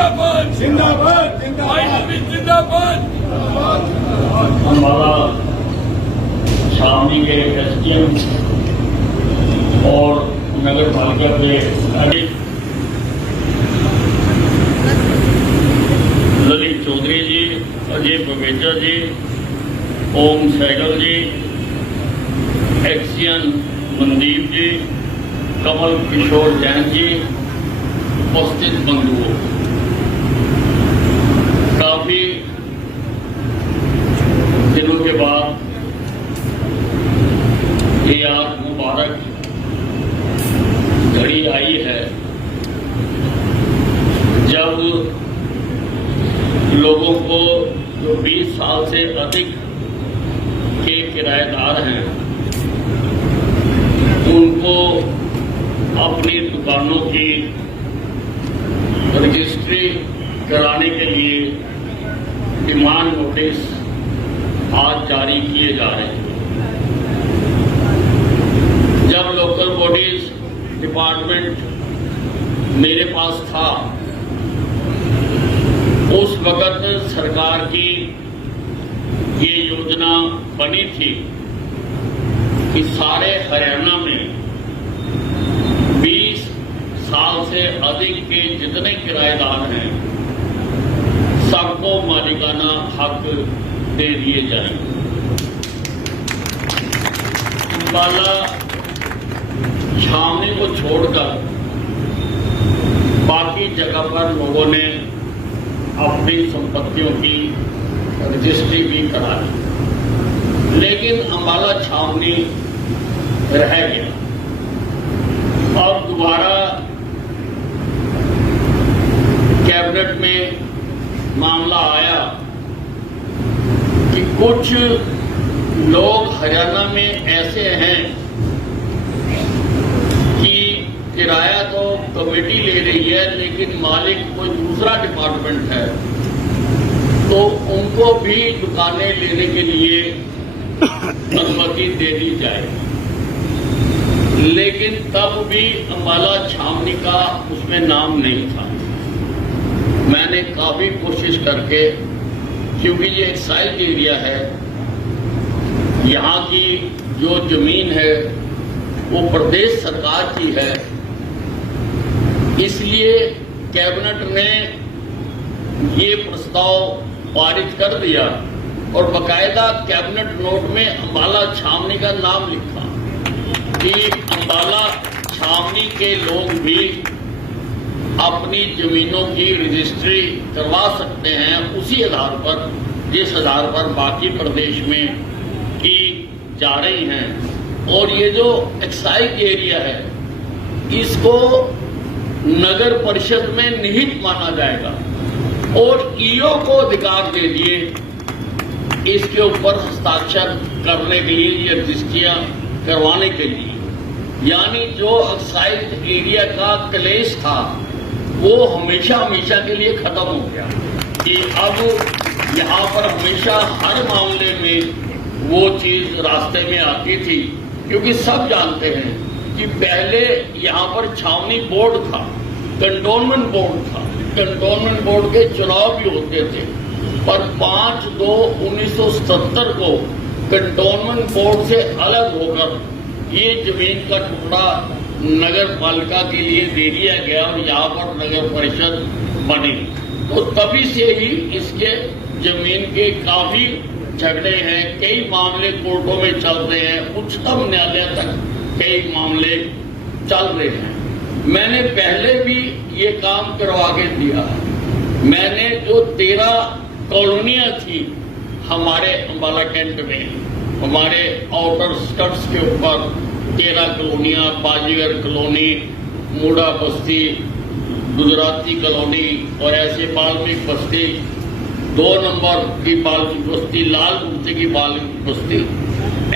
जिंदाबाद जिंदाबाद जिंदाबाद। हमारा छावनी के एसडीएम और नगर पालिका के ललित चौधरी जी, अजय बवेजा जी, ओम सहगल जी, एक्सियन मनदीप जी, कमल किशोर जैन जी, उपस्थित बंधुओं, काफी दिनों के बाद ये आज मुबारक घड़ी आई है जब लोगों को जो 20 साल से अधिक के किराएदार हैं उनको अपनी दुकानों की रजिस्ट्री कराने के लिए डिमांड नोटिस आज जारी किए जा रहे हैं। जब लोकल बॉडीज डिपार्टमेंट मेरे पास था उस वक्त सरकार की ये योजना बनी थी कि सारे हरियाणा में 20 साल से अधिक के जितने किराएदार हैं सबको मालिकाना हक दे दिए जाएं। अंबाला छावनी को छोड़कर बाकी जगह पर लोगों ने अपनी संपत्तियों की रजिस्ट्री भी करा ली, लेकिन अंबाला छावनी रह गया। अब दोबारा कैबिनेट में मामला आया कि कुछ लोग हरियाणा में ऐसे हैं कि किराया तो कमेटी ले रही है लेकिन मालिक कोई दूसरा डिपार्टमेंट है, तो उनको भी दुकानें लेने के लिए अनुमति दे दी जाए। लेकिन तब भी अंबाला छावनी का उसमें नाम नहीं था। मैंने काफी कोशिश करके, क्योंकि ये एक्साइज एरिया है, यहाँ की जो जमीन है वो प्रदेश सरकार की है, इसलिए कैबिनेट ने ये प्रस्ताव पारित कर दिया और बकायदा कैबिनेट नोट में अंबाला छावनी का नाम लिखा कि अंबाला छावनी के लोग भी अपनी जमीनों की रजिस्ट्री करवा सकते हैं उसी आधार पर जिस आधार पर बाकी प्रदेश में की जा रही हैं। और ये जो एक्साइज एरिया है इसको नगर परिषद में निहित माना जाएगा और ईओ को अधिकार दे दिए इसके ऊपर हस्ताक्षर करने के लिए, ये रजिस्ट्रियां करवाने के लिए। यानी जो एक्साइज एरिया का क्लेश था वो हमेशा हमेशा के लिए खत्म हो गया कि अब यहाँ पर हमेशा हर मामले में वो चीज रास्ते में आती थी, क्योंकि सब जानते हैं कि पहले यहाँ पर छावनी बोर्ड था, कंटोनमेंट बोर्ड था, कंटोनमेंट बोर्ड के चुनाव भी होते थे, पर 5/2/1970 को कंटोनमेंट बोर्ड से अलग होकर ये जमीन का टुकड़ा नगर पालिका के लिए दे दिया गया और यहाँ पर नगर परिषद बनी। तो तभी से ही इसके जमीन के काफी झगड़े हैं, कई मामले कोर्टों में चल रहे हैं, उच्चतम न्यायालय तक कई मामले चल रहे हैं। मैंने पहले भी ये काम करवा के दिया। मैंने जो 13 कॉलोनियां थी हमारे अंबाला कैंट में, हमारे आउटर स्कर्ट्स के ऊपर 13 कॉलोनियां, बाजीगर कॉलोनी, मूड़ा बस्ती, गुजराती कॉलोनी और ऐसे बाल्मीक बस्ती, 2 नंबर की बाल्मीक बस्ती, लाल कुर्ते की बाल्मीक बस्ती,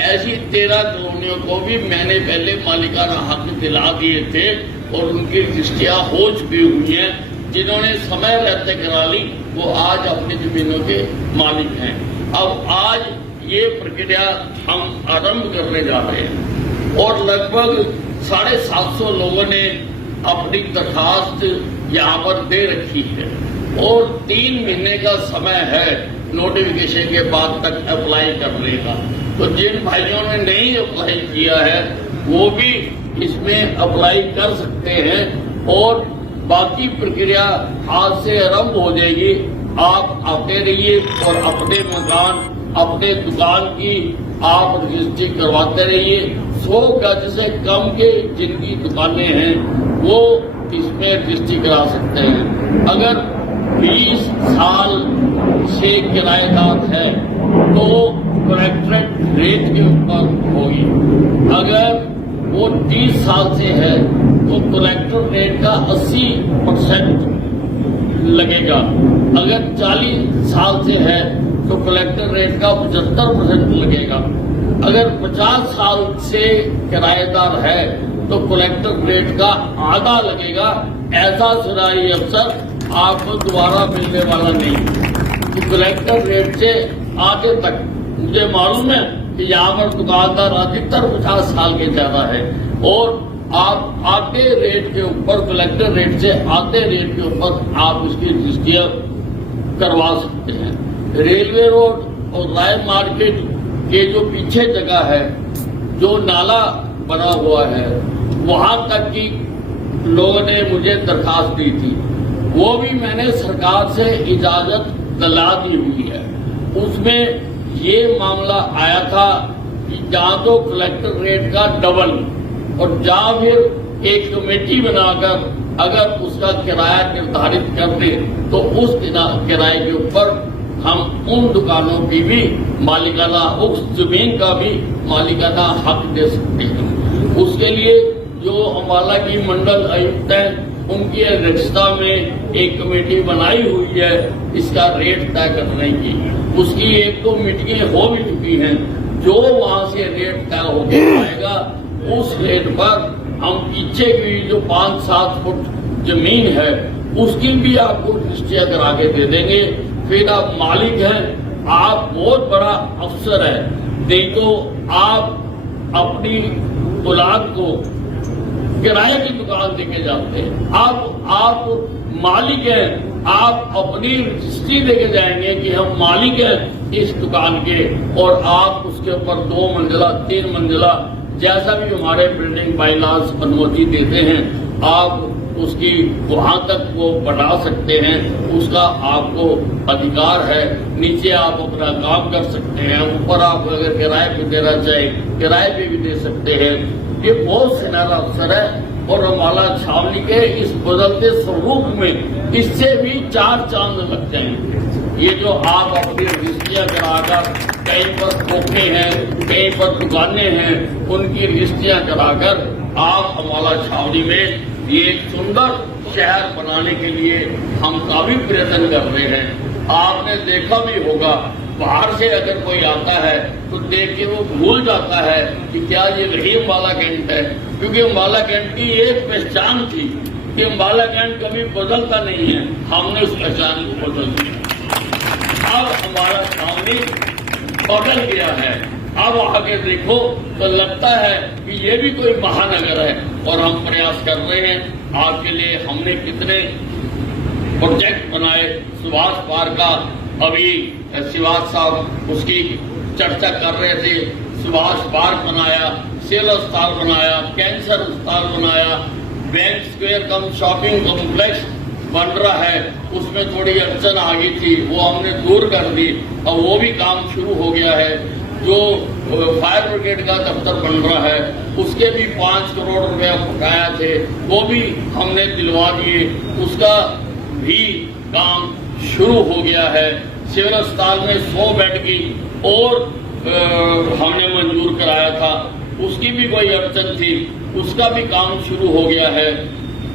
ऐसी 13 कॉलोनियों को भी मैंने पहले मालिकाना हक दिला दिए थे और उनकी रजिस्ट्रियां हो चुकी हुई हैं। जिन्होंने समय रहते करा ली वो आज अपनी जमीनों के मालिक हैं। अब आज ये प्रक्रिया हम आरंभ करने जा रहे हैं और लगभग 750 लोगों ने अपनी दरखास्त यहाँ पर दे रखी है। और 3 महीने का समय है नोटिफिकेशन के बाद तक अप्लाई करने का। तो जिन भाइयों ने नहीं अप्लाई किया है वो भी इसमें अप्लाई कर सकते हैं और बाकी प्रक्रिया आज से आरंभ हो जाएगी। आप आते रहिए और अपने मकान, अपने दुकान की आप रजिस्ट्री करवाते रहिए। 100 गज से कम के जिनकी दुकानें हैं वो इसमें रजिस्ट्री करा सकते हैं। अगर 20 साल से किराएदार है तो कलेक्ट्रेट रेट के ऊपर होगी। अगर वो 30 साल से है तो कलेक्टर रेट का 80% लगेगा। अगर 40 साल से है तो कलेक्टर रेट का 75% लगेगा। अगर 50 साल से किराएदार है तो कलेक्टर रेट का आधा लगेगा। ऐसा सरकारी अफसर आपको दोबारा मिलने वाला नहीं। तो कलेक्टर रेट से आगे तक मुझे मालूम है कि यहाँ पर दुकानदार अधिकतर 50 साल के ज्यादा है और आप आधे रेट के ऊपर, कलेक्टर रेट से आधे रेट के ऊपर आप उसकी रजिस्ट्रियां करवा सकते हैं। रेलवे रोड और राय मार्केट के जो पीछे जगह है, जो नाला बना हुआ है, वहां तक की लोगों ने मुझे दरखास्त दी थी। वो भी मैंने सरकार से इजाजत दिला दी हुई है। उसमें ये मामला आया था कि जहां तो कलेक्टर रेट का डबल और जहां फिर एक कमेटी बनाकर अगर उसका किराया निर्धारित कर दे तो उस किराए के ऊपर हम उन दुकानों की भी मालिकाना, उस जमीन का भी मालिकाना हक दे सकते हैं। उसके लिए जो अम्बाला की मंडल आयुक्त है उनकी अध्यक्षता में एक कमेटी बनाई हुई है इसका रेट तय करने की। उसकी एक तो मीटिंगें हो भी चुकी हैं। जो वहां से रेट तय होके आएगा उस रेट पर हम पीछे की जो 5-7 फुट जमीन है उसकी भी आपको रजिस्ट्रियां करा के दे देंगे। फिर आप मालिक हैं, आप बहुत बड़ा अफसर है। नहीं तो आप अपनी औलाद को किराए की दुकान देके जाते हैं। आप मालिक हैं, आप अपनी रजिस्ट्री देके जाएंगे कि हम मालिक हैं इस दुकान के और आप उसके ऊपर 2 मंजिला 3 मंजिला जैसा भी हमारे बिल्डिंग बाइलॉज अनुमति देते हैं आप उसकी वहां तक वो बढ़ा सकते हैं। उसका आपको अधिकार है। नीचे आप अपना काम कर सकते हैं, ऊपर आप अगर किराए पे देना चाहें किराए पे भी दे सकते हैं। ये बहुत सुनहरा अवसर है और अम्बाला छावनी के इस बदलते स्वरूप में इससे भी 4 चांद लग जाएंगे। ये जो आप अपनी रजिस्ट्रियां कराकर कहीं पर खोखे हैं, कहीं पर दुकानें हैं, उनकी रजिस्ट्रियां कराकर आप अम्बाला छावनी में ये एक सुंदर शहर बनाने के लिए हम काफी प्रयत्न कर रहे हैं। आपने देखा भी होगा बाहर से अगर कोई आता है तो देख के वो भूल जाता है कि क्या ये वही अम्बाला कैंट है, क्योंकि अम्बाला कैंट की एक पहचान थी कि अम्बाला कैंट कभी बदलता नहीं है। हमने उस पहचान को बदल दिया। अब अम्बाला छावनी बदल गया है। अब आगे देखो तो लगता है कि ये भी कोई महानगर है और हम प्रयास कर रहे हैं। आपके लिए हमने कितने प्रोजेक्ट बनाए। सुभाष पार्क का अभी शिवाज साहब उसकी चर्चा कर रहे थे। सुभाष पार्क बनाया, सिविल अस्पताल बनाया, कैंसर अस्पताल बनाया, बैंक स्क्वायर कम शॉपिंग कॉम्प्लेक्स बन रहा है। उसमें थोड़ी अड़चन आ गई थी, वो हमने दूर कर दी और वो भी काम शुरू हो गया है। जो फायर ब्रिगेड का दफ्तर बन रहा है उसके भी 5 करोड़ रुपया बकाया थे, वो भी हमने दिलवा दिए। उसका भी काम शुरू हो गया है। सिविल अस्पताल में 100 बेड की और हमने मंजूर कराया था, उसकी भी कोई अड़चन थी, उसका भी काम शुरू हो गया है।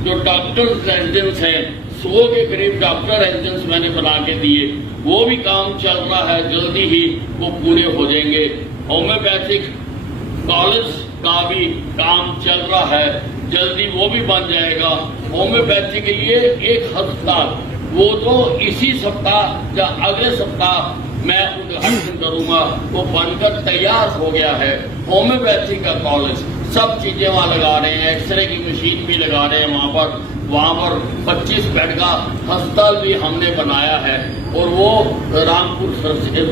जो डॉक्टर रेजिडेंस है 100 के करीब डॉक्टर रेजिडेंस मैंने बना के दिए, वो भी काम चल रहा है। जल्दी ही वो पूरे हो जाएंगे। होम्योपैथिक कॉलेज का भी काम चल रहा है, जल्दी वो भी बन जाएगा। होम्योपैथी के लिए एक अस्पताल वो तो इसी सप्ताह या अगले सप्ताह मैं उद्घाटन करूंगा, वो बनकर तैयार हो गया है। होम्योपैथी का कॉलेज सब चीजें वहां लगा रहे हैं, एक्सरे की मशीन भी लगा रहे हैं वहां पर, वहां पर 25 बेड का अस्पताल भी हमने बनाया है और वो रामपुर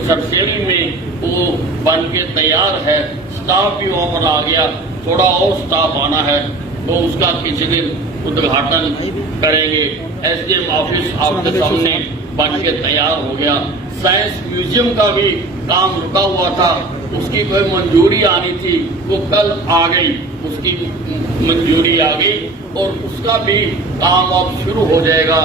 सरसेली में वो बन के तैयार है। स्टाफ भी वहां पर आ गया, थोड़ा और स्टाफ आना है तो उसका किसी दिन उद्घाटन करेंगे। एसडीएम ऑफिस आपके सामने बन के तैयार हो गया। साइंस म्यूजियम का भी काम रुका हुआ था, उसकी कोई मंजूरी आनी थी, वो कल आ गई, उसकी मंजूरी आ गई और उसका भी काम अब शुरू हो जाएगा।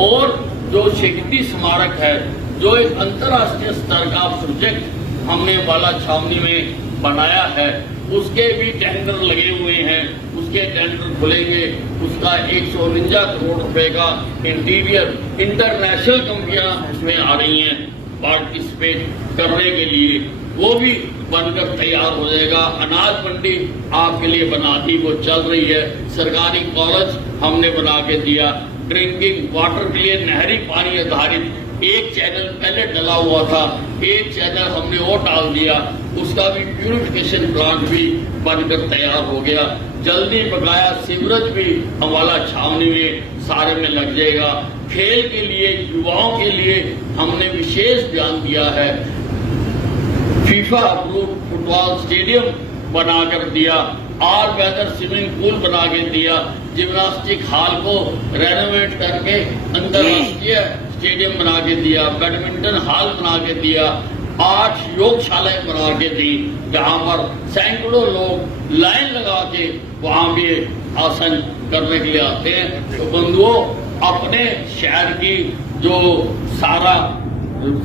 और जो शहीदी स्मारक है, जो एक अंतर्राष्ट्रीय स्तर का प्रोजेक्ट हमने बाला छावनी में बनाया है, उसके भी टेंडर लगे हुए हैं, उसके टेंडर खुलेंगे। उसका 149 करोड़ रुपए का इंटीरियर इंटरनेशनल कंपनियां उसमें आ रही हैं पार्टिसिपेट करने के लिए, वो भी बनकर तैयार हो जाएगा। अनाज मंडी आपके लिए बना दी, वो चल रही है। सरकारी कॉलेज हमने बना के दिया। ड्रिंकिंग वाटर के लिए नहरी पानी आधारित एक चैनल पहले डला हुआ था, एक चैनल हमने और डाल दिया, उसका भी प्यूरिफिकेशन प्लांट भी बनकर तैयार हो गया। जल्दी बकाया सीवरेज भी अम्बाला छावनी में सारे में लग जाएगा। खेल के लिए, युवाओं के लिए हमने विशेष ध्यान दिया है। फीफा अप्रूव फुटबॉल स्टेडियम बनाकर दिया, ऑल वेदर स्विमिंग पूल बना के दिया, जिम्नास्टिक हॉल को रेनोवेट करके अंतर्राष्ट्रीय स्टेडियम बना के दिया, बैडमिंटन हॉल बना के दिया, 8 योगशालाएं बना के दी, जहां पर सैकड़ों लोग लाइन लगा के वहां भी आसन करने के लिए आते हैं। तो बंधुओं, अपने शहर की जो सारा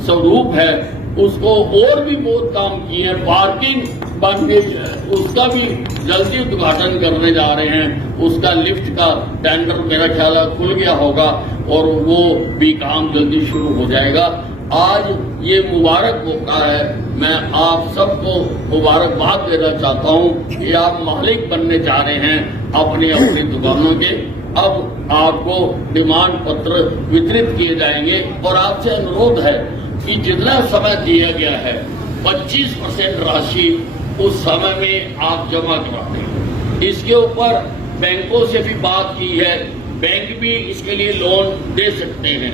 स्वरूप है उसको और भी बहुत काम किए हैं। पार्किंग बन गई है, उसका भी जल्दी उद्घाटन करने जा रहे हैं। उसका लिफ्ट का टेंडर मेरा ख्याल खुल गया होगा और वो भी काम जल्दी शुरू हो जाएगा। आज ये मुबारक मौका है, मैं आप सबको मुबारकबाद देना चाहता हूँ कि आप मालिक बनने जा रहे हैं अपनी अपनी दुकानों के। अब आपको डिमांड पत्र वितरित किए जाएंगे और आपसे अनुरोध है कि जितना समय दिया गया है 25% राशि उस समय में आप जमा करा दें। इसके ऊपर बैंकों से भी बात की है, बैंक भी इसके लिए लोन दे सकते हैं।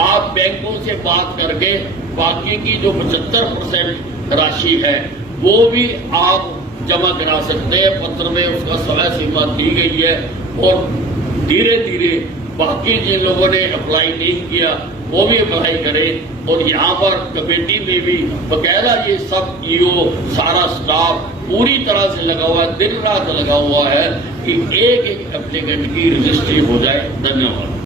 आप बैंकों से बात करके बाकी की जो 75% राशि है वो भी आप जमा करा सकते हैं। पत्र में उसका समय सीमा दी गई है और धीरे धीरे बाकी जिन लोगों ने अप्लाई नहीं किया वो भी अप्लाई करें। और यहाँ पर कमेटी में भी बकायदा ये सब ईओ सारा स्टाफ पूरी तरह से लगा हुआ है, दिन रात लगा हुआ है कि एक एक एप्लीकेंट की रजिस्ट्री हो जाए। धन्यवाद।